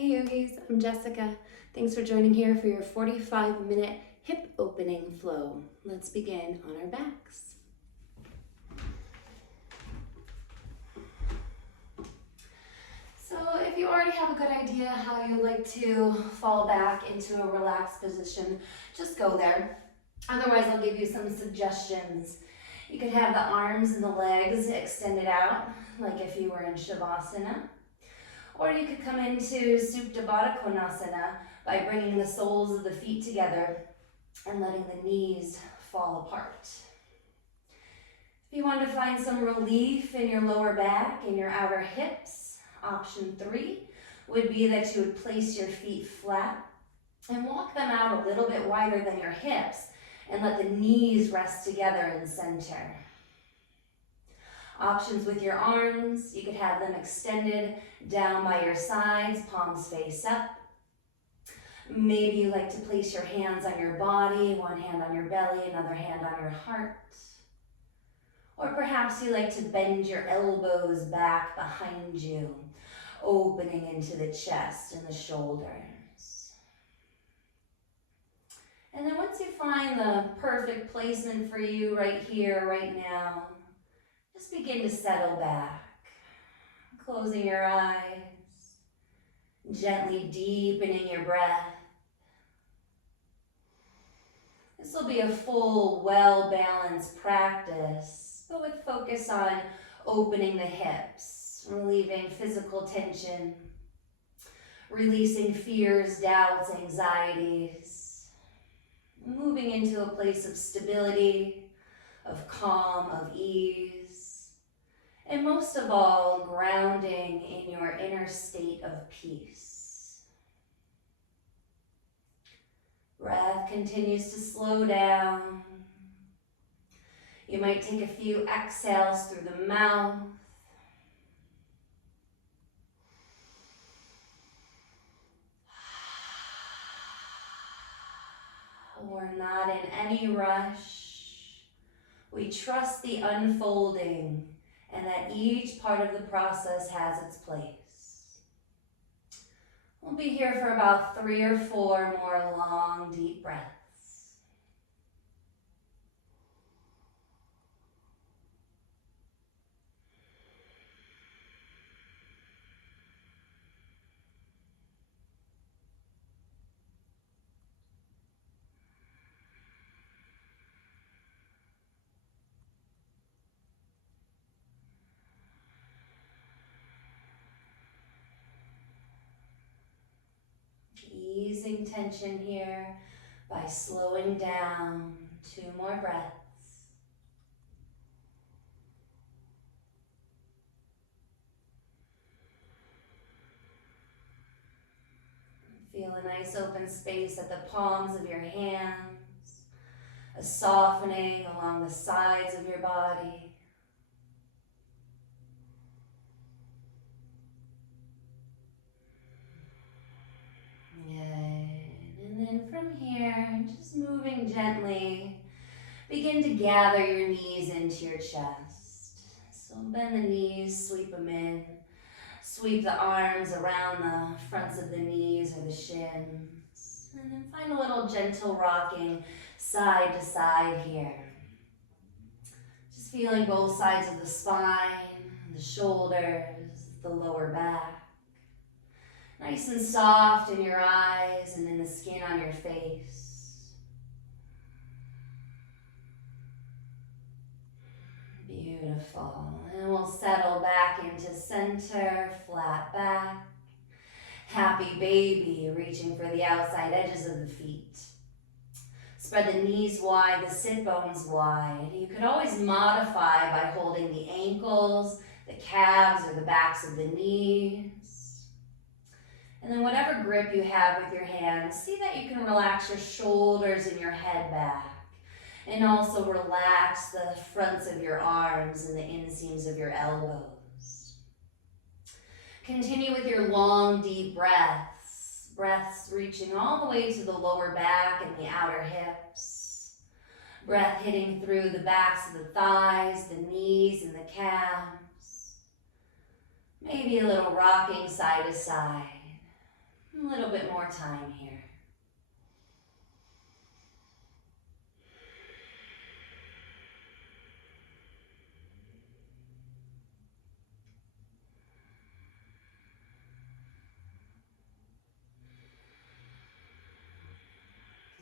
Hey yogis, I'm Jessica. Thanks for joining here for your 45-minute hip opening flow. Let's begin on our backs. So if you already have a good idea how you'd like to fall back into a relaxed position, just go there. Otherwise, I'll give you some suggestions. You could have the arms and the legs extended out, like if you were in Savasana. Or you could come into Supta Baddha Konasana by bringing the soles of the feet together and letting the knees fall apart. If you want to find some relief in your lower back and your outer hips, option 3 would be that you would place your feet flat and walk them out a little bit wider than your hips and let the knees rest together in center. Options with your arms, you could have them extended down by your sides, palms face up. Maybe you like to place your hands on your body, one hand on your belly, another hand on your heart. Or perhaps you like to bend your elbows back behind you, opening into the chest and the shoulders. And then once you find the perfect placement for you right here, right now, just begin to settle back, closing your eyes, gently deepening your breath. This will be a full, well-balanced practice, but with focus on opening the hips, relieving physical tension, releasing fears, doubts, anxieties, moving into a place of stability, of calm, of ease, and most of all, grounding in your inner state of peace. Breath continues to slow down. You might take a few exhales through the mouth. We're not in any rush. We trust the unfolding and that each part of the process has its place. We'll be here for about 3 or 4 more long, deep breaths. Easing tension here by slowing down. 2 more breaths. Feel a nice open space at the palms of your hands, a softening along the sides of your body. And then from here, just moving gently, begin to gather your knees into your chest. So bend the knees, sweep them in. Sweep the arms around the fronts of the knees or the shins. And then find a little gentle rocking side to side here. Just feeling both sides of the spine, the shoulders, the lower back. Nice and soft in your eyes and in the skin on your face. Beautiful. And we'll settle back into center, flat back. Happy baby, reaching for the outside edges of the feet. Spread the knees wide, the sit bones wide. You could always modify by holding the ankles, the calves, or the backs of the knees. And then whatever grip you have with your hands, see that you can relax your shoulders and your head back. And also relax the fronts of your arms and the inseams of your elbows. Continue with your long, deep breaths. Breaths reaching all the way to the lower back and the outer hips. Breath hitting through the backs of the thighs, the knees, and the calves. Maybe a little rocking side to side. A little bit more time here.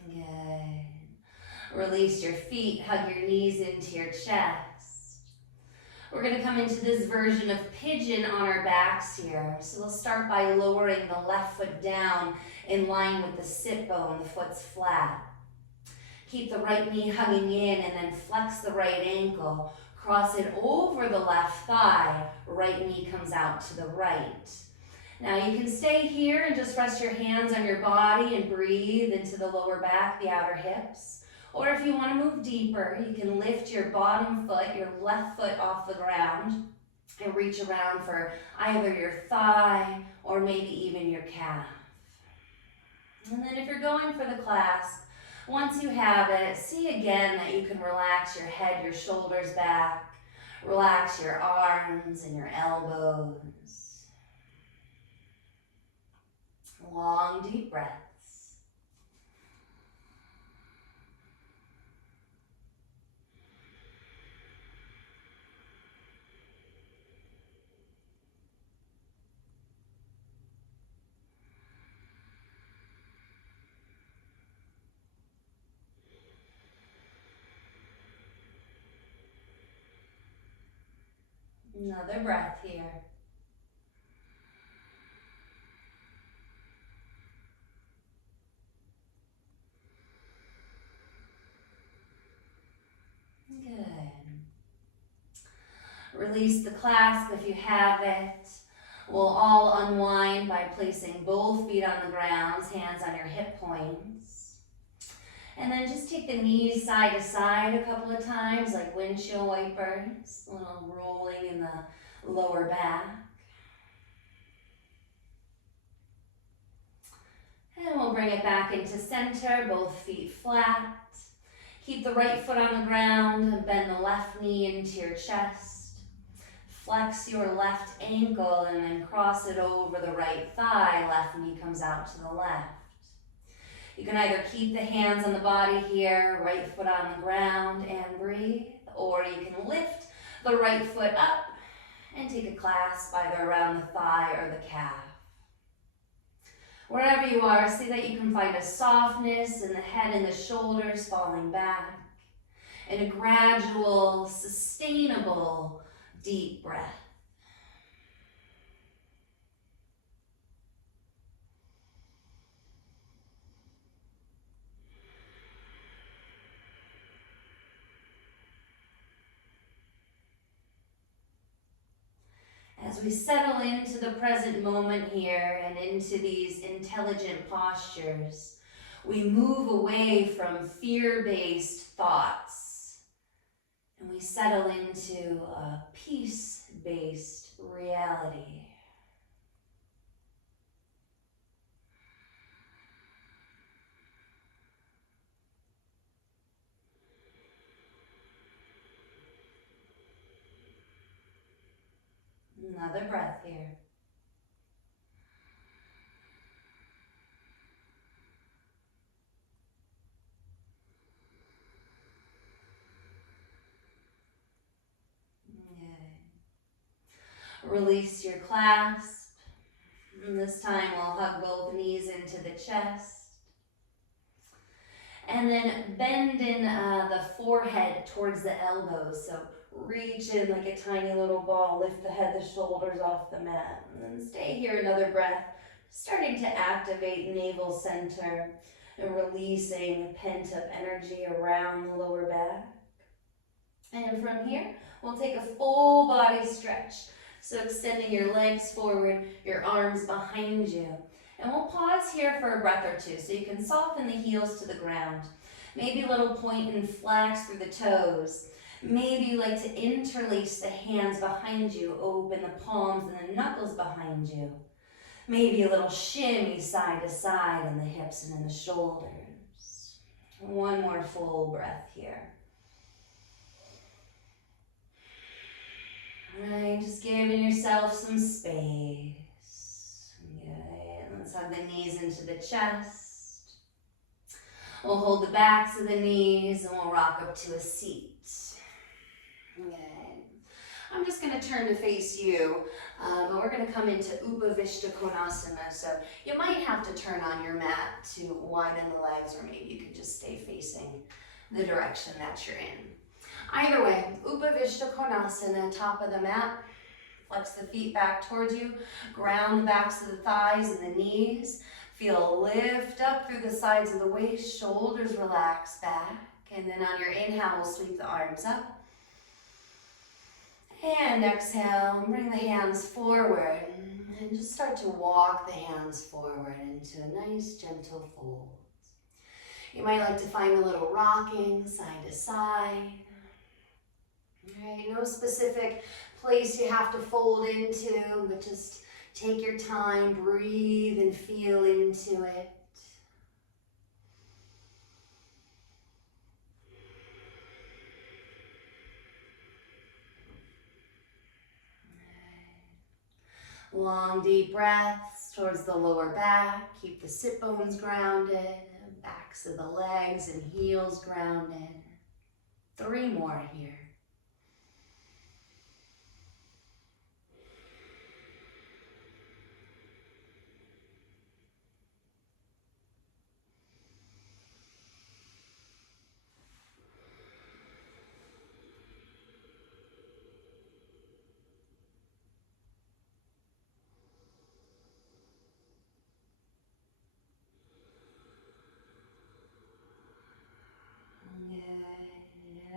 Good. Release your feet, hug your knees into your chest. We're going to come into this version of pigeon on our backs here. So we'll start by lowering the left foot down in line with the sit bone, the foot's flat. Keep the right knee hugging in and then flex the right ankle. Cross it over the left thigh. Right knee comes out to the right. Now you can stay here and just rest your hands on your body and breathe into the lower back, the outer hips. Or if you want to move deeper, you can lift your bottom foot, your left foot off the ground and reach around for either your thigh or maybe even your calf. And then if you're going for the clasp, once you have it, see again that you can relax your head, your shoulders back, relax your arms and your elbows. Long, deep breaths. Another breath here. Good. Release the clasp if you have it. We'll all unwind by placing both feet on the ground, hands on your hip points. And then just take the knees side to side a couple of times, like windshield wipers, a little rolling in the lower back. And we'll bring it back into center, both feet flat. Keep the right foot on the ground and bend the left knee into your chest. Flex your left ankle and then cross it over the right thigh. Left knee comes out to the left. You can either keep the hands on the body here, right foot on the ground and breathe, or you can lift the right foot up and take a clasp either around the thigh or the calf. Wherever you are, see that you can find a softness in the head and the shoulders falling back, and a gradual, sustainable, deep breath. As we settle into the present moment here and into these intelligent postures, we move away from fear-based thoughts and we settle into a peace-based reality. Another breath here. Good. Release your clasp. And this time we'll hug both knees into the chest. And then bend in the forehead towards the elbows. So reach in like a tiny little ball, lift the head, the shoulders off the mat. And then stay here another breath, starting to activate navel center and releasing pent-up energy around the lower back. And from here, we'll take a full body stretch. So extending your legs forward, your arms behind you. And we'll pause here for a breath or two so you can soften the heels to the ground. Maybe a little point and flex through the toes. Maybe you like to interlace the hands behind you, open the palms and the knuckles behind you. Maybe a little shimmy side to side in the hips and in the shoulders. One more full breath here. All right, just giving yourself some space. Okay, and let's hug the knees into the chest. We'll hold the backs of the knees and we'll rock up to a seat. Good. I'm just going to turn to face you, but we're going to come into Upavishta Konasana. So you might have to turn on your mat to widen the legs, or maybe you can just stay facing the direction that you're in. Either way, Upavishta Konasana, top of the mat. Flex the feet back towards you. Ground the backs of the thighs and the knees. Feel a lift up through the sides of the waist. Shoulders relax back. And then on your inhale, we'll sweep the arms up. And exhale, bring the hands forward and just start to walk the hands forward into a nice gentle fold. You might like to find a little rocking side to side. All right, no specific place you have to fold into, but just take your time, breathe and feel into it. Long, deep breaths towards the lower back. Keep the sit bones grounded, backs of the legs and heels grounded. 3 more here.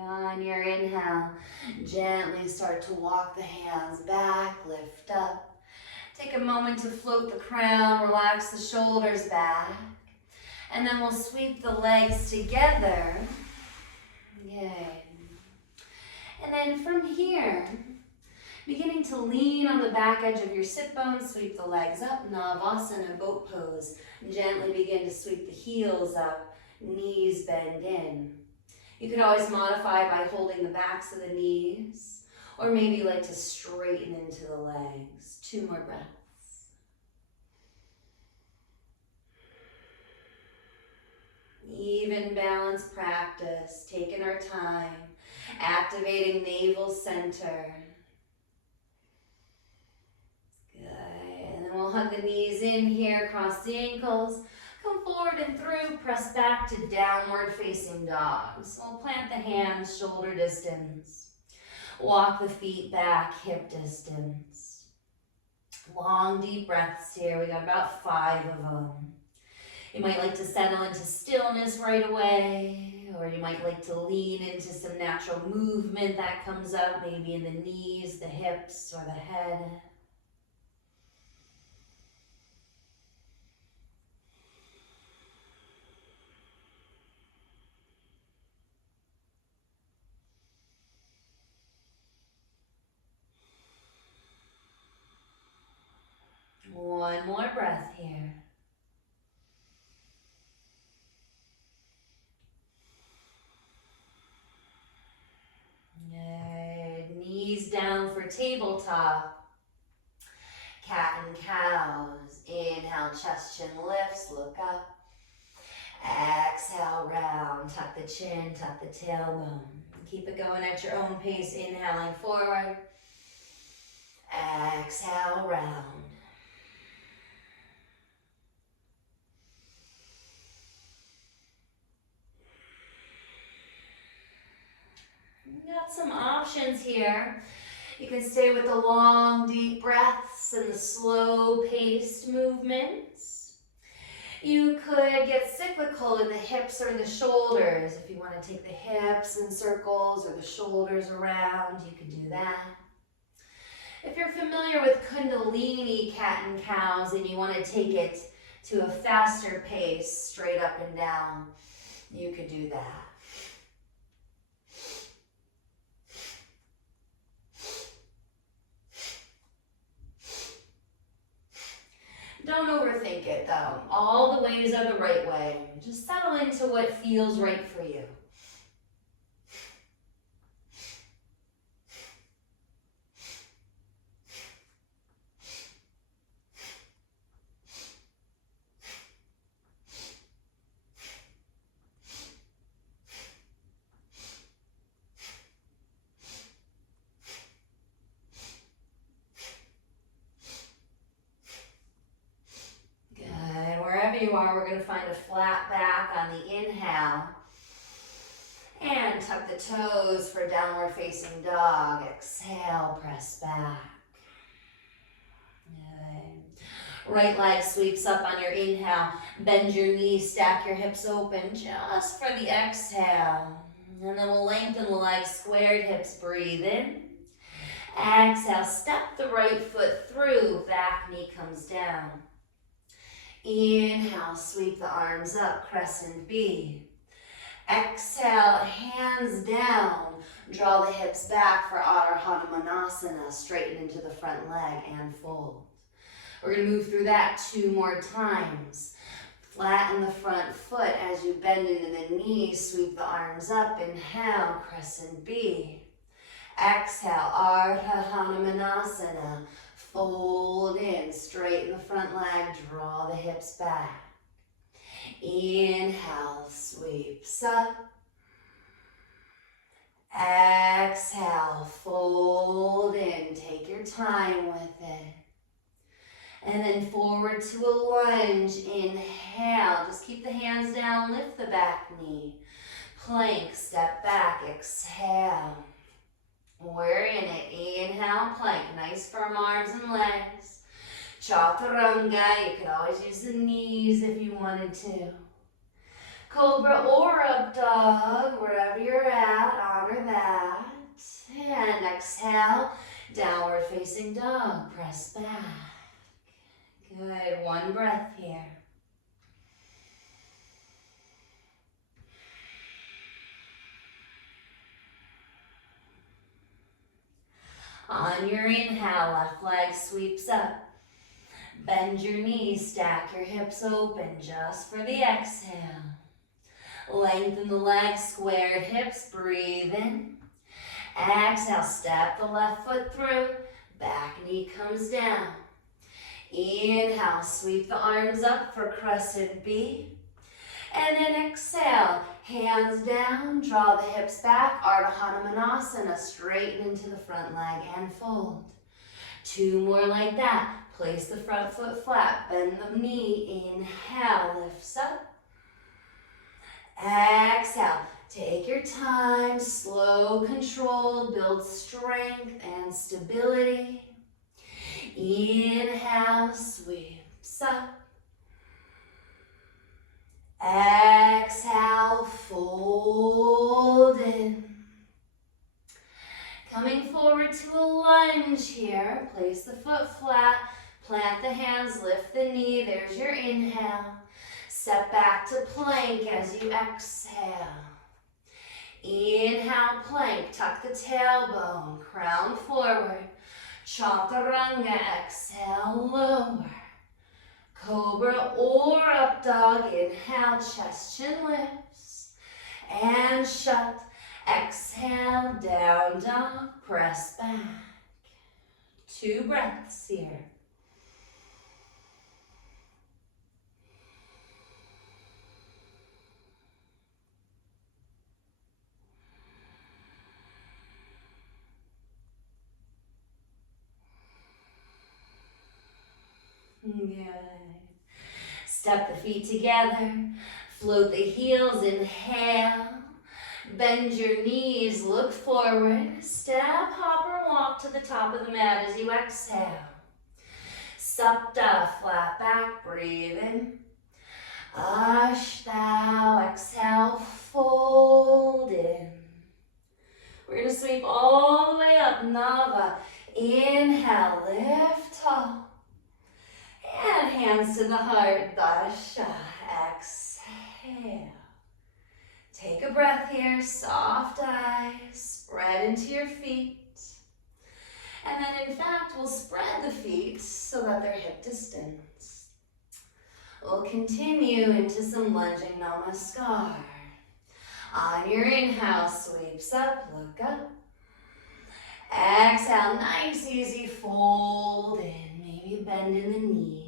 On your inhale, gently start to walk the hands back, lift up. Take a moment to float the crown, relax the shoulders back. And then we'll sweep the legs together. Good. And then from here, beginning to lean on the back edge of your sit bones, sweep the legs up, Navasana, boat pose. Gently begin to sweep the heels up, knees bend in. You can always modify by holding the backs of the knees, or maybe you like to straighten into the legs. 2 more breaths. Even balance practice, taking our time, activating navel center. Good, and then we'll hug the knees in here, cross the ankles. Come forward and through, press back to downward facing dog. So we'll plant the hands shoulder distance. Walk the feet back hip distance. Long deep breaths here. We got about 5 of them. You might like to settle into stillness right away, or you might like to lean into some natural movement that comes up, maybe in the knees, the hips, or the head. One more breath here. Good. Knees down for tabletop. Cat and cows. Inhale, chest, chin lifts, look up. Exhale, round. Tuck the chin, tuck the tailbone. Keep it going at your own pace. Inhaling forward. Exhale, round. We got some options here. You can stay with the long, deep breaths and the slow-paced movements. You could get cyclical in the hips or the shoulders. If you want to take the hips in circles or the shoulders around, you can do that. If you're familiar with Kundalini cat and cows and you want to take it to a faster pace, straight up and down, you could do that. Don't overthink it though. All the ways are the right way. Just settle into what feels right for you. you are, we're going to find a flat back on the inhale. And tuck the toes for downward facing dog. Exhale, press back. Good. Right leg sweeps up on your inhale. Bend your knees, stack your hips open just for the exhale. And then we'll lengthen the legs, squared hips, breathe in. Exhale, step the right foot through, back knee comes down. Inhale, sweep the arms up, crescent B. Exhale, hands down. Draw the hips back for Adho Hanumanasana. Straighten into the front leg and fold. We're going to move through that 2 more times. Flatten the front foot as you bend into the knees. Sweep the arms up. Inhale, crescent B. Exhale, Adho Hanumanasana. Fold in. Straighten the front leg. Draw the hips back. Inhale, sweeps up. Exhale, fold in. Take your time with it. And then forward to a lunge. Inhale, just keep the hands down, lift the back knee. Plank, step back, exhale. We're in it. Inhale, plank. Nice firm arms and legs. Chaturanga, you could always use the knees if you wanted to. Cobra or up dog, wherever you're at, honor that. And exhale, downward facing dog, press back. Good, 1 breath here. On your inhale, left leg sweeps up. Bend your knees, stack your hips open just for the exhale. Lengthen the legs, squared hips, breathe in. Exhale, step the left foot through, back knee comes down. Inhale, sweep the arms up for crescent B. And then exhale, hands down, draw the hips back, Adho Hanumanasana, straighten into the front leg and fold. 2 more like that. Place the front foot flat, bend the knee, inhale, lifts up. Exhale, take your time, slow, controlled, build strength and stability. Inhale, sweeps up. Exhale, fold in. Coming forward to a lunge here, place the foot flat, plant the hands, lift the knee, there's your inhale. Step back to plank as you exhale. Inhale, plank, tuck the tailbone, crown forward. Chaturanga, exhale, lower. Cobra or up dog, inhale, chest, chin lifts. And shut. Exhale, down dog, press back. 2 breaths here. Good. Step the feet together. Float the heels, inhale. Bend your knees, look forward. Step, hop, or walk to the top of the mat as you exhale. Supta, flat back, breathe in. Ashtau, exhale, fold in. We're going to sweep all the way up, Nava. Inhale, lift tall. And hands to the heart, Dasha, exhale. Take a breath here, soft eyes, spread into your feet. And then in fact, we'll spread the feet so that they're hip distance. We'll continue into some lunging namaskar. On your inhale, sweeps up, look up. Exhale, nice, easy, fold in. Maybe bend in the knees.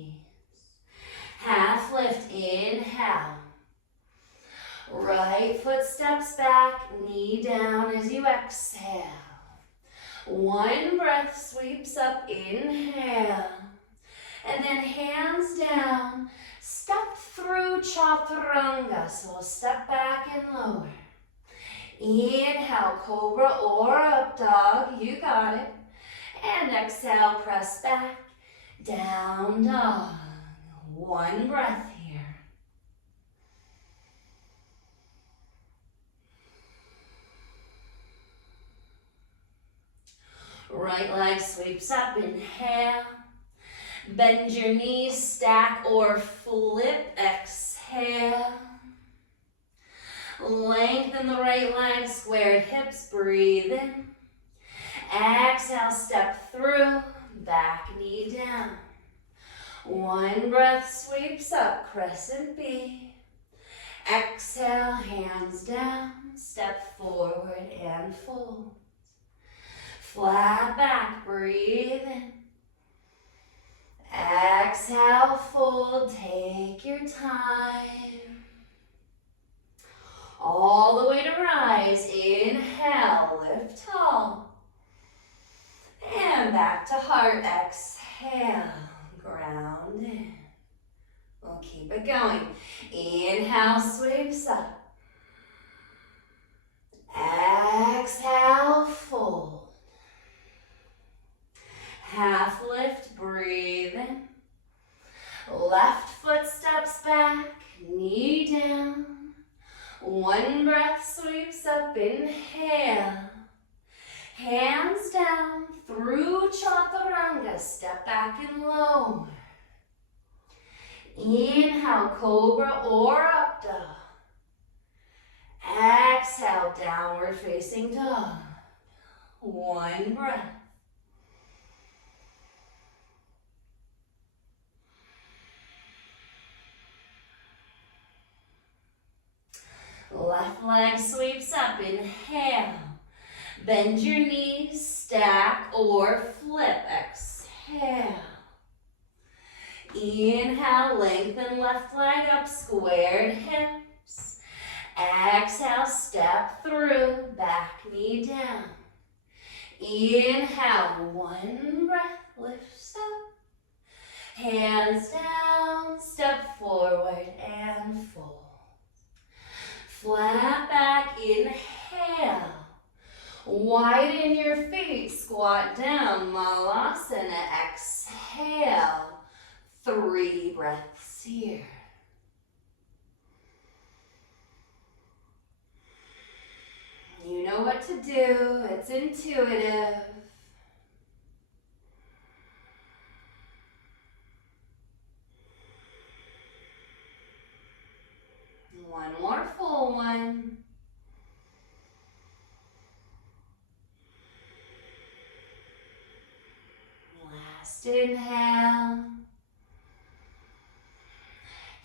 Half lift, inhale. Right foot steps back, knee down as you exhale. 1 breath sweeps up, inhale. And then hands down, step through chaturanga, so we'll step back and lower. Inhale, cobra or up dog, you got it. And exhale, press back, down dog. One breath here. Right leg sweeps up, inhale. Bend your knees, stack or flip, exhale. Lengthen the right leg, squared hips, breathe in. Exhale, step through, back knee down. One breath sweeps up, crescent B. Exhale, hands down, step forward and fold. Flat back, breathe in. Exhale, fold, take your time. All the way to rise, inhale, lift tall. And back to heart, exhale, ground in. We'll keep it going. Inhale, sweeps up. Exhale, fold. Half lift, breathe in. Left foot steps back, knee down. One breath sweeps up, inhale. Hands down through chaturanga, step back and lower. Inhale, cobra or up dog. Exhale, downward facing dog. One breath. Left leg sweeps up, inhale. Bend your knees, stack or flip, exhale. Inhale, lengthen left leg up, squared hips. Exhale, step through, back knee down. Inhale, one breath, lifts up. Hands down, step forward and fold. Flat back, inhale. Widen your feet, squat down, malasana, exhale. 3 breaths here. You know what to do, it's intuitive. One more full one. Last inhale.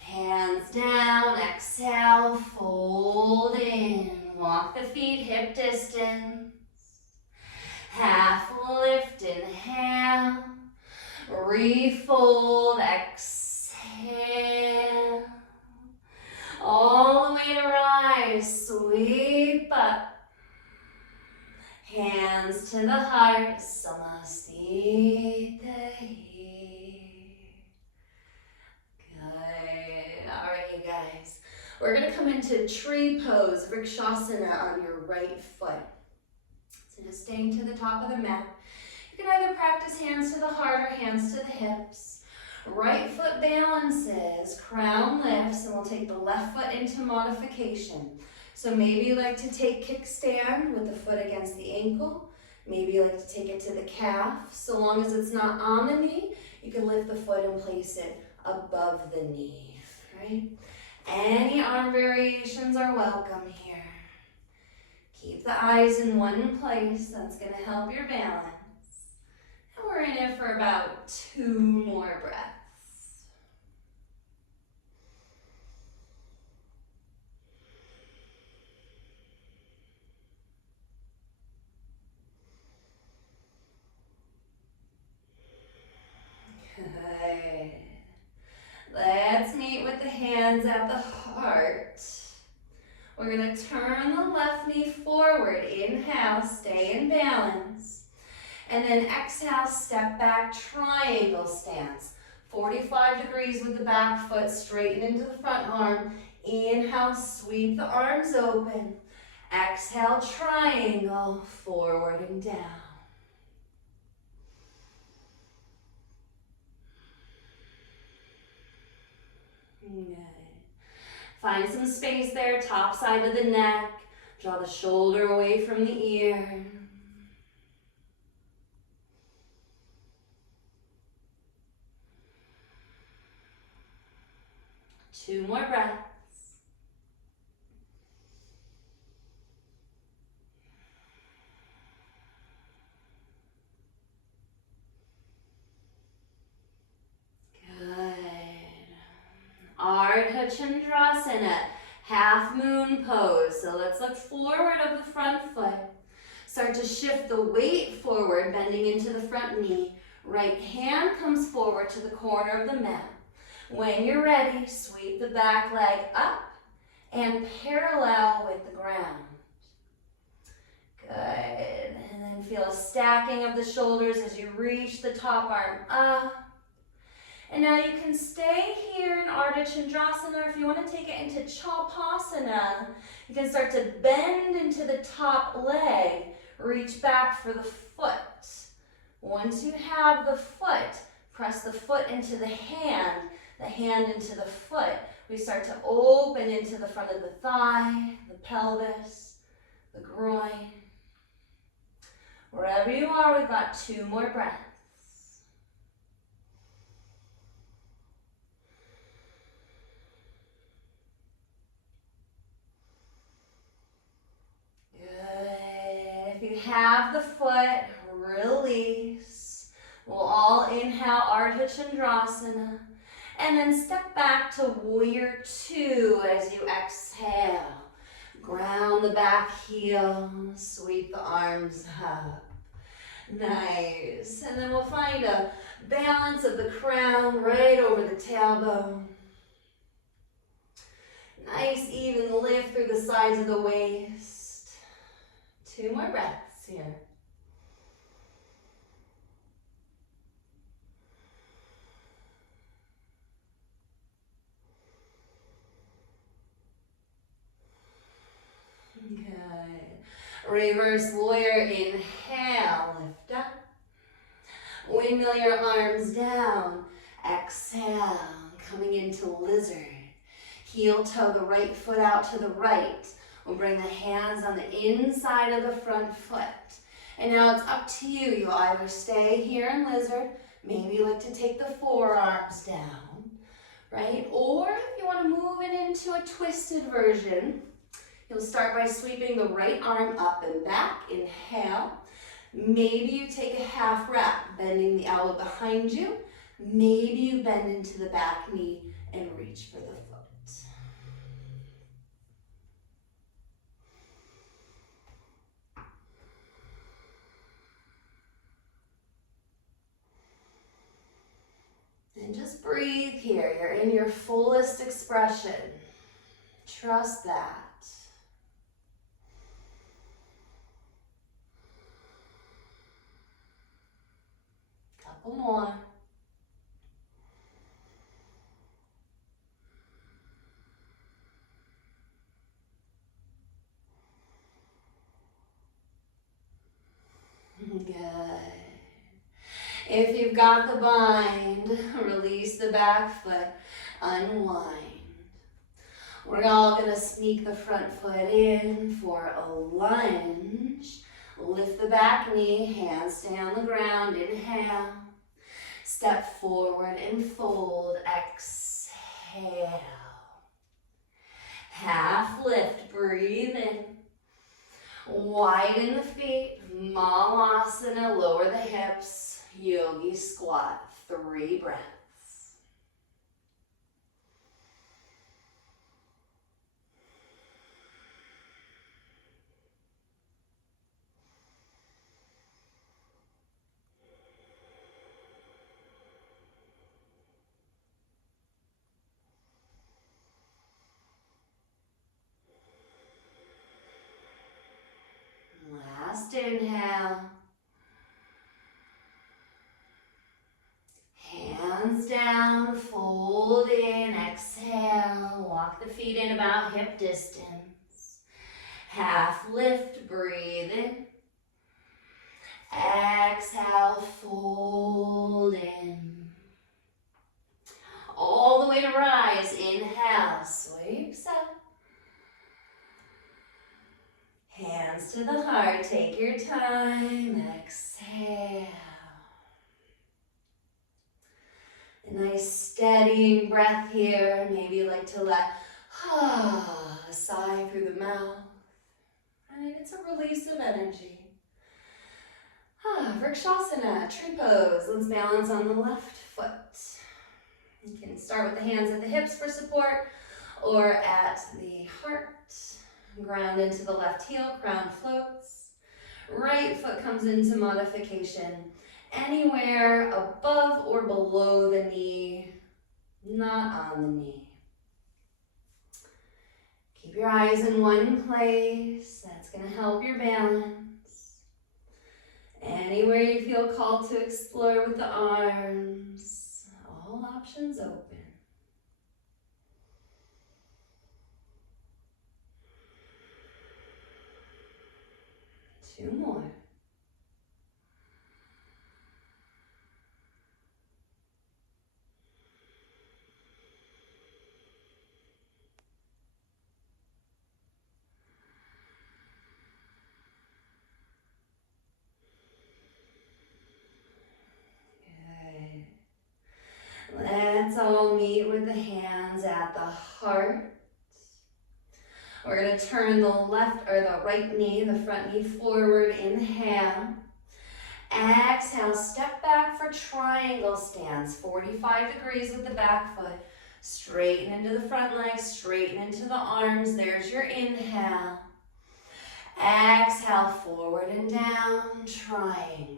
Hands down, exhale, fold in. Walk the feet hip distance. Half lift, inhale. Refold, exhale. All the way to rise, sweep up. Hands to the heart, Namaste. Good. All right, you guys. We're going to come into tree pose, Vrikshasana, on your right foot. So just staying to the top of the mat. You can either practice hands to the heart or hands to the hips. Right foot balances, crown lifts, and we'll take the left foot into modification. So maybe you like to take kickstand with the foot against the ankle. Maybe you like to take it to the calf. So long as it's not on the knee, you can lift the foot and place it above the knee, right? Any arm variations are welcome here. Keep the eyes in one place. That's going to help your balance. And we're in it for about 2 more breaths. Good. Let's meet with the hands at the heart. We're going to turn the left knee forward. Inhale, stay in balance. And then exhale, step back, triangle stance. 45 degrees with the back foot, straighten into the front arm. Inhale, sweep the arms open. Exhale, triangle, forward and down. Good. Find some space there, top side of the neck. Draw the shoulder away from the ear. Two more breaths. Good. Ardha Chandrasana, half moon pose. So let's look forward of the front foot. Start to shift the weight forward, bending into the front knee. Right hand comes forward to the corner of the mat. When you're ready, sweep the back leg up and parallel with the ground. Good. And then feel a stacking of the shoulders as you reach the top arm up. And now you can stay here in Ardha Chandrasana. If you want to take it into Chapasana, you can start to bend into the top leg. Reach back for the foot. Once you have the foot, press the foot into the hand into the foot. We start to open into the front of the thigh, the pelvis, the groin. Wherever you are, we've got two more breaths. Good. If you have the foot, release. We'll all inhale Ardha Chandrasana. And then step back to Warrior Two as you exhale. Ground the back heel, sweep the arms up. Nice. And then we'll find a balance of the crown right over the tailbone. Nice even lift through the sides of the waist. Two more breaths here. Good. Reverse warrior, inhale, lift up. Windmill your arms down. Exhale, coming into lizard. Heel toe the right foot out to the right. We'll bring the hands on the inside of the front foot. And now it's up to you. You'll either stay here in lizard, maybe you like to take the forearms down, right? Or if you want to move it into a twisted version, you'll start by sweeping the right arm up and back. Inhale. Maybe you take a half wrap, bending the elbow behind you. Maybe you bend into the back knee and reach for the foot. And just breathe here. You're in your fullest expression. Trust that. Couple more. Good. If you've got the bind, release the back foot, unwind. We're all going to sneak the front foot in for a lunge. Lift the back knee, hands stay on the ground, inhale. Step forward and fold, exhale. Half lift, breathe in. Widen the feet, Malasana, lower the hips, yogi squat, 3 breaths. Last inhale. Hands down, fold in, exhale, walk the feet in about hip distance. Half lift, breathe in. Exhale, fold in. All the way to rise, inhale, sweeps up. Hands to the heart, take your time, exhale. A nice steadying breath here. Maybe you like to let a sigh through the mouth. Right? It's a release of energy. Vrikshasana, tree pose. Let's balance on the left foot. You can start with the hands at the hips for support or at the heart. Ground into the left heel, crown floats. Right foot comes into modification. Anywhere above or below the knee, not on the knee. Keep your eyes in one place. That's going to help your balance. Anywhere you feel called to explore with the arms, all options open. Two more. Let's all meet with the hands at the heart. We're going to turn the left or the right knee, the front knee forward. Inhale. Exhale, step back for triangle stance. 45 degrees with the back foot. Straighten into the front leg, straighten into the arms. There's your inhale. Exhale, forward and down, triangle.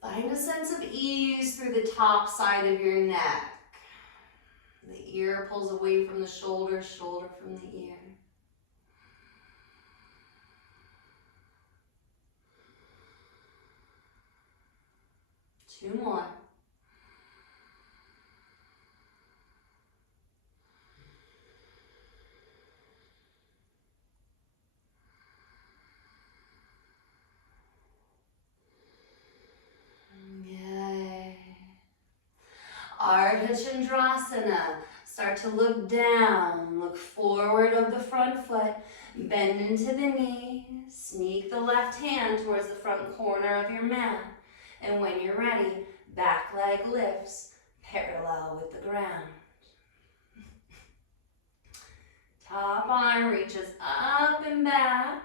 Find a sense of ease through the top side of your neck. The ear pulls away from the shoulder, shoulder from the ear. Two more. Ardha Chandrasana. Start to look down, look forward of the front foot, bend into the knee, sneak the left hand towards the front corner of your mat. And when you're ready, back leg lifts parallel with the ground. Top arm reaches up and back.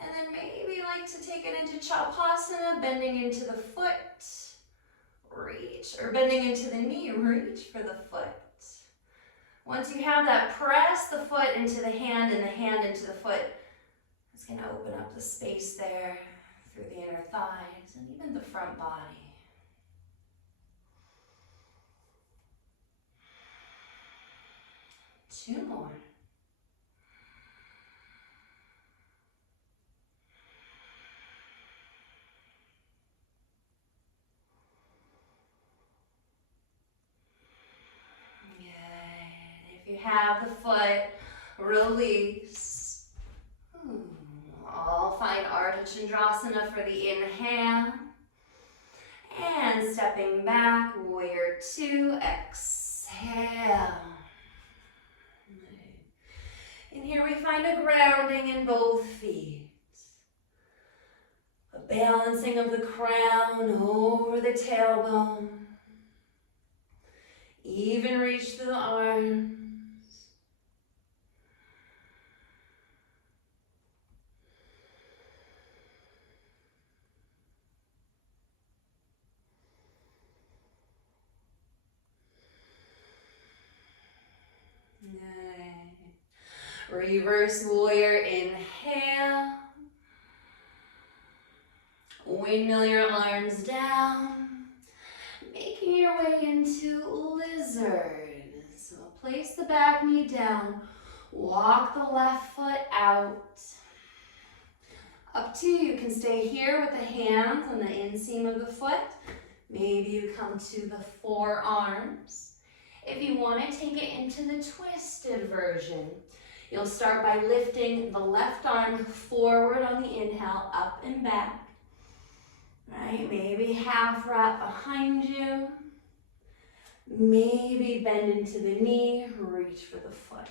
And then maybe you like to take it into Chapasana, bending into the foot. Reach, or bending into the knee, reach for the foot. Once you have that, press the foot into the hand and the hand into the foot. It's going to open up the space there through the inner thighs and even the front body. Two more. If you have the foot, release. I'll find Ardha Chandrasana for the inhale. And stepping back, warrior two, exhale. And here we find a grounding in both feet. A balancing of the crown over the tailbone. Even reach to the arms. Reverse warrior, inhale. Windmill your arms down. Making your way into lizard. So Place the back knee down. Walk the left foot out. Up to you. You can stay here with the hands on the inseam of the foot. Maybe you come to the forearms. If you want to take it into the twisted version, you'll start by lifting the left arm forward on the inhale, up and back. Right? Maybe half wrap behind you. Maybe bend into the knee, reach for the foot.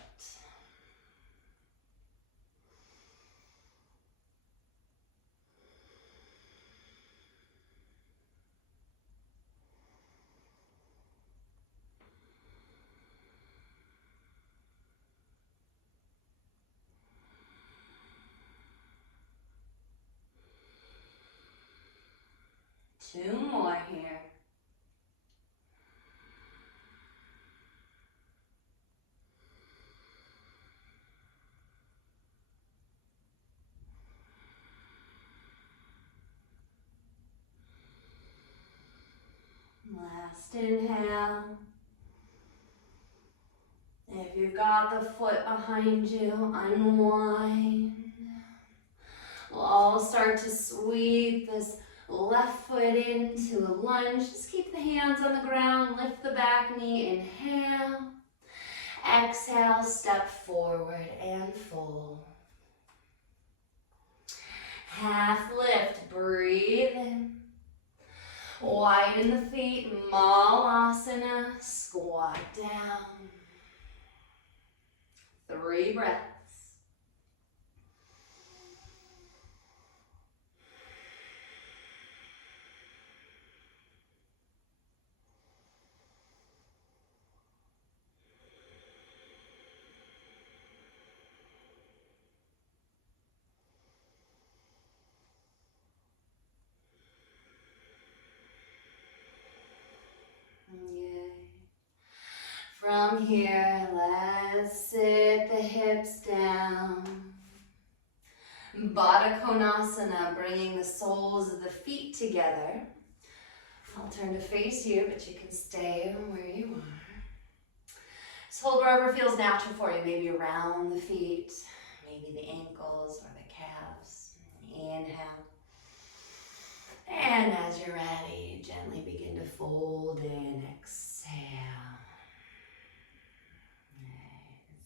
Two more here. Last inhale. If you've got the foot behind you, unwind. We'll all start to sweep this left foot into a lunge. Just keep the hands on the ground. Lift the back knee. Inhale. Exhale, step forward and fold. Half lift, breathe in. Widen the feet, Malasana, squat down. 3 breaths. From here, let's sit the hips down. Baddha Konasana, bringing the soles of the feet together. I'll turn to face you, but you can stay where you are. Just hold wherever feels natural for you, maybe around the feet, maybe the ankles or the calves. Inhale. And as you're ready, gently begin to fold in, exhale.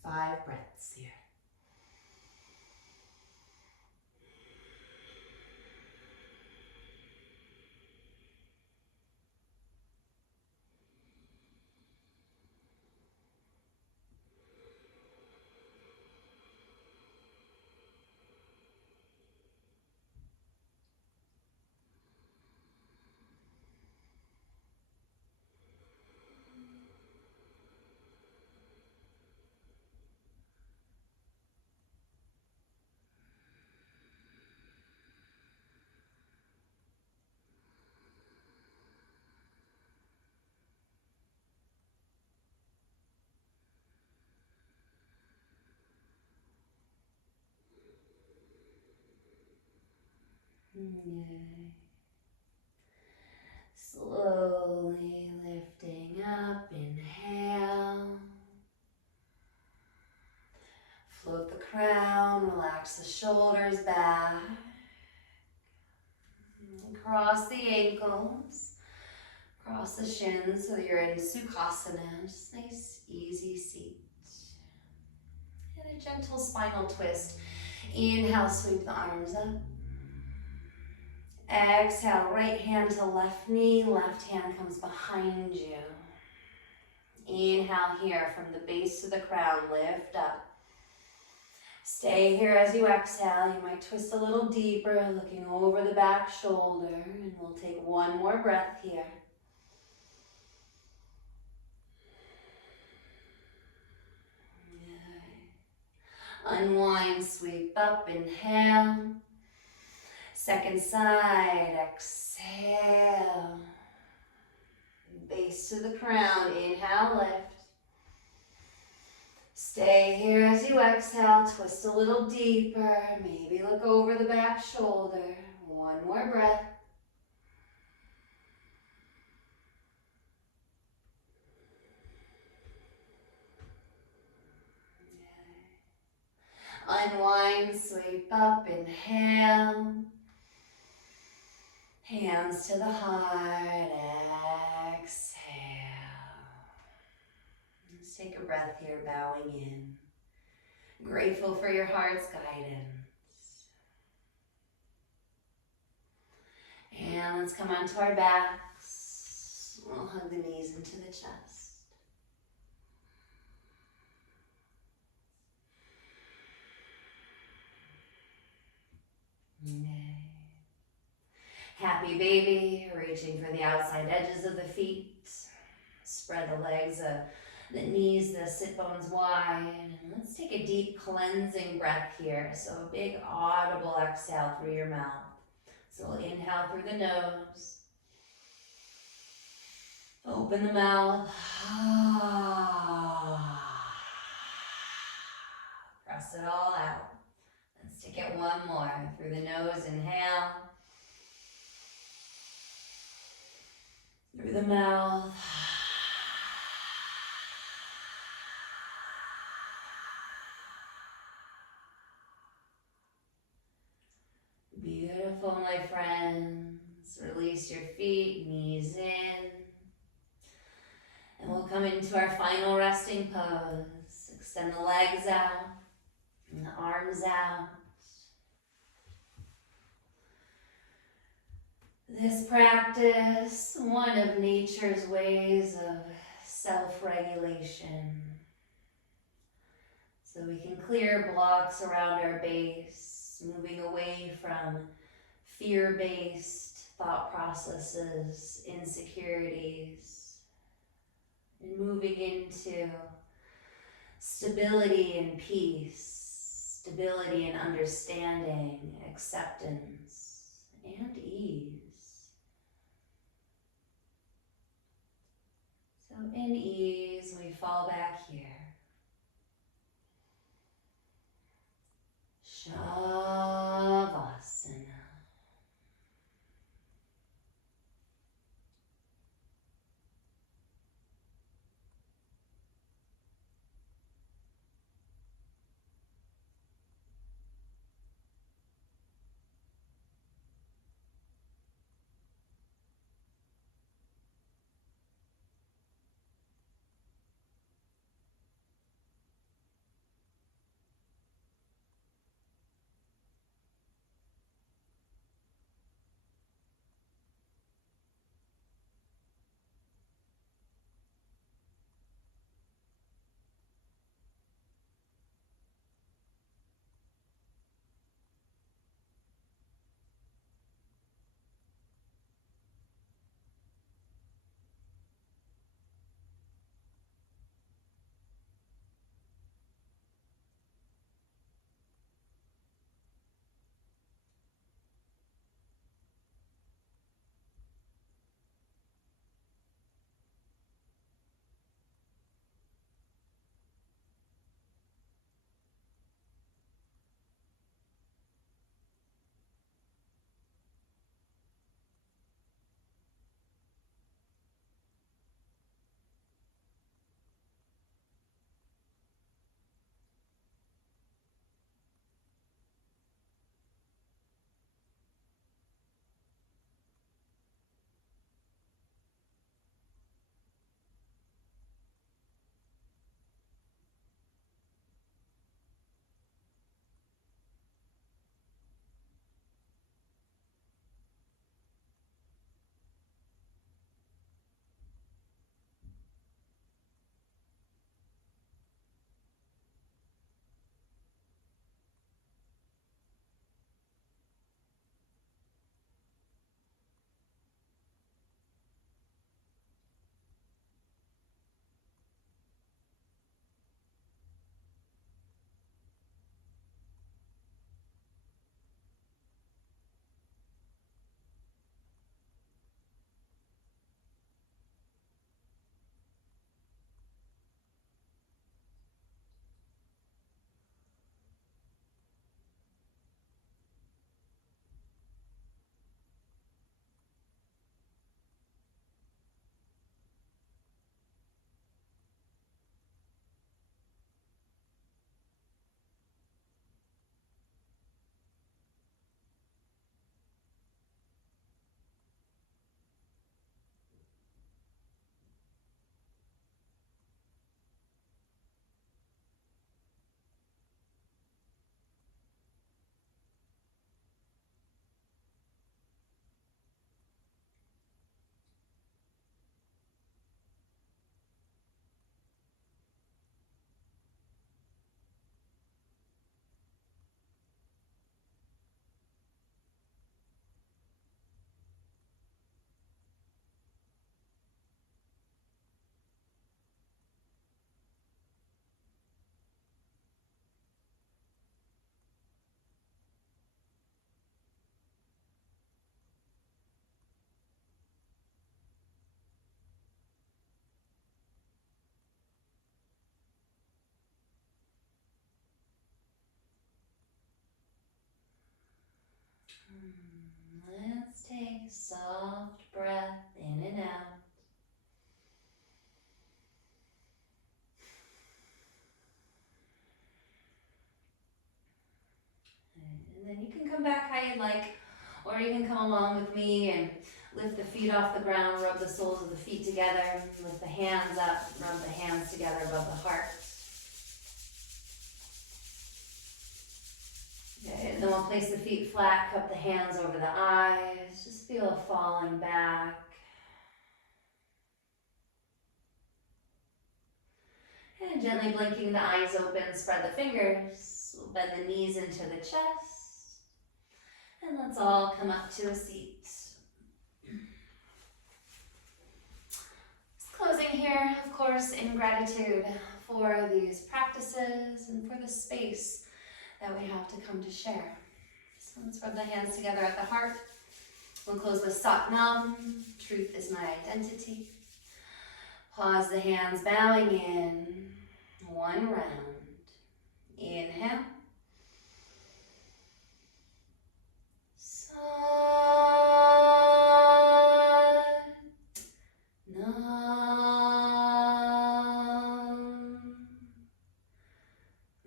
5 breaths here. Yay. Slowly lifting up, inhale. Float the crown, relax the shoulders back. Cross the ankles, cross the shins so that you're in Sukhasana, just nice, easy seat. And a gentle spinal twist. Inhale, sweep the arms up. Exhale, right hand to left knee, left hand comes behind you. Inhale here from the base to the crown, lift up. Stay here as you exhale. You might twist a little deeper, looking over the back shoulder, and we'll take one more breath here. Unwind, sweep up, inhale. Second side, exhale. Base to the crown, inhale, lift. Stay here as you exhale, twist a little deeper, maybe look over the back shoulder. One more breath. Unwind, sweep up, inhale. Hands to the heart, exhale. Let's take a breath here, bowing in. Grateful for your heart's guidance. And let's come onto our backs. We'll hug the knees into the chest. Okay. Happy baby, reaching for the outside edges of the feet. Spread the legs, the knees, the sit bones wide. And let's take a deep cleansing breath here. So a big audible exhale through your mouth. So we'll inhale through the nose. Open the mouth. Press it all out. Let's take it one more. Through the nose, inhale. Through the mouth. Beautiful, my friends. Release your feet, knees in. And we'll come into our final resting pose. Extend the legs out and the arms out. This practice, one of nature's ways of self-regulation. So we can clear blocks around our base, moving away from fear-based thought processes, insecurities, and moving into stability and peace, stability and understanding, acceptance, and ease. So in ease, we fall back here. Savasana. Let's take a soft breath in and out. And then you can come back how you'd like, or you can come along with me and lift the feet off the ground, rub the soles of the feet together, lift the hands up, rub the hands together above the heart. Okay, and then we'll place the feet flat, cup the hands over the eyes, just feel a falling back. And gently blinking the eyes open, spread the fingers, we'll bend the knees into the chest. And let's all come up to a seat. Just closing here, of course, in gratitude for these practices and for the space that we have to come to share. So let's rub the hands together at the heart. We'll close with Sat Nam, truth is my identity. Pause the hands, bowing in, one round. Inhale. Sat Nam.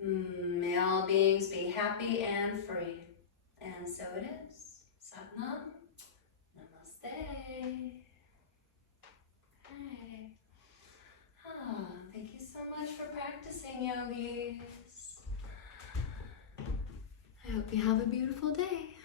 May all beings be happy and free. And so it is. Sat Nam. Namaste. Okay. Thank you so much for practicing, yogis. I hope you have a beautiful day.